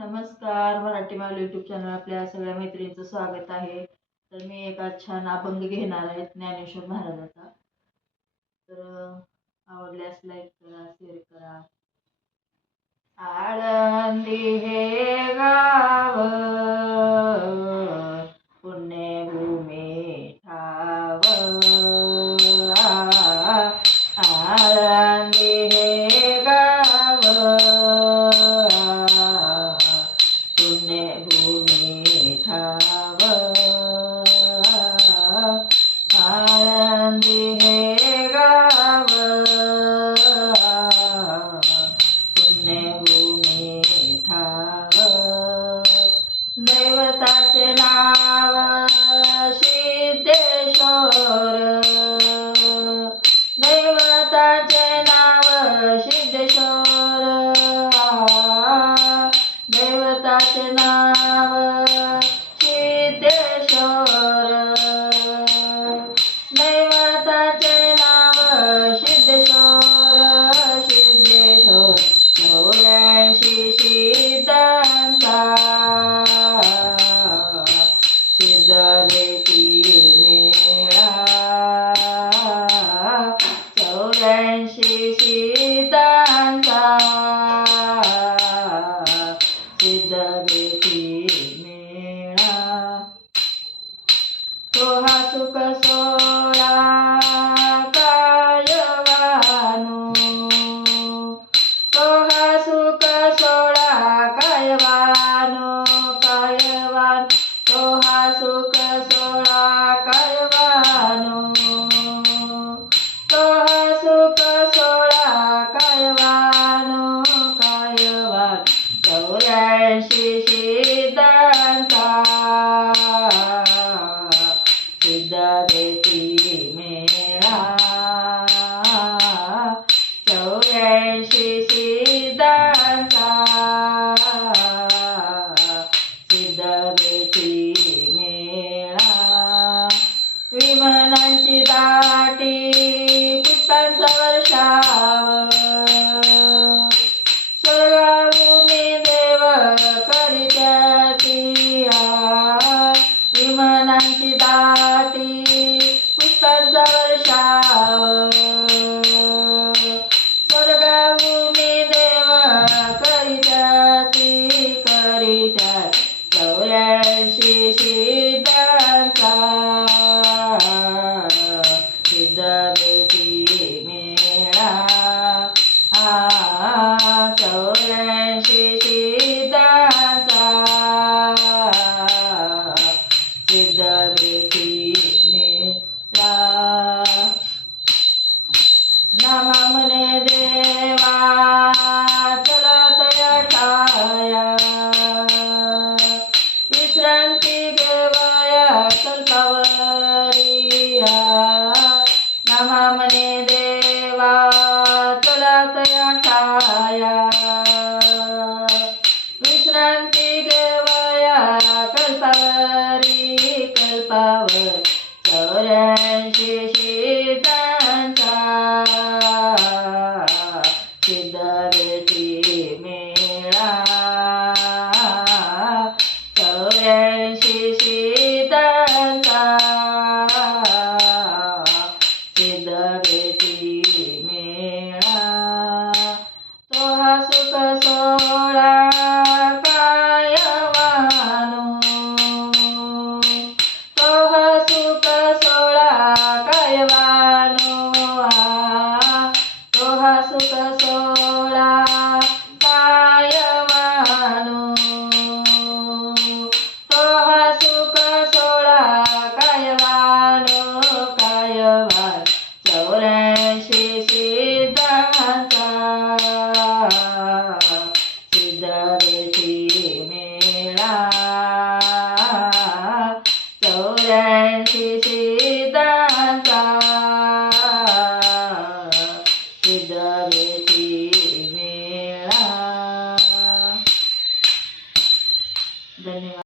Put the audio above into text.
नमस्कार. मराठी माल YouTube channel आपल्या सगळ्या मैत्रिणींचं स्वागत आहे. तर मी एका छान अभंग घेणार आहे ज्ञानेश्वर महाराजांचा. तर आवडल्यास लाईक करा, शेअर करा. आळंदी हे गाव पुण्यभूमी ठाव, आळंदी हे गाव पुण्यभूमी ठाव, आळंदी हे गाव पुण्यभूमी ठाव. दैवताचे नाव सिद्धेश्वर, दैवताचे नाव सिद्धेश्वर, दैवताचे नाव सिद्धेश्वर, दैवताचे नाव सिद्धेश्वर, सिद्धेश्वर 84 सिद्धांचा सिद्ध भेटी मेळा, 84 सिद्धांचा सिद्ध भेटी मेळा. तो हा सुख सोळा कायवानो, तो हा सुख सोळा कायवानो, कायवान तो हा सुख सोळा कायवानो, तो हा सुख सोळा कायवानो, कायवान 84 सिद्धांचा सिद्ध भेटी मेळा, 84 सिद्धांचा सिद्ध भेटी मेळा. विमानांची दाटी पुष्पांचा वर्षाव, स्वर्गाहून देव करित्याती हात, विमानांची दाटी पुष्पांचा वर्षाव, स्वर्गाहून देव करित्याती करित्यात 84 सिद्धांचा सिद्ध भेटी मेळा, 84 सिद्धांचा सिद्ध भेटी मेळा. नामा म्हणे देवा चलत ठाया, विश्रांती घेवया कल्पावरिया, नामा म्हणे देवा चलत ठाया, विश्रांती घेवया कल्पावरी, कल्पावर 84 सिद्धांचा सिद्ध भेटी मेळा, 84 सिद्धांचा सिद्ध भेटी मेळा. तो हा सुख सोळा कायवानो, तो हा सुख सोळा कायवानो, तो हा सुख सोळा कायवानो, तो हा सुख सोळा कायवानो, कायवान 84 सिद्धांचा सिद्ध भेटी मेळा, 84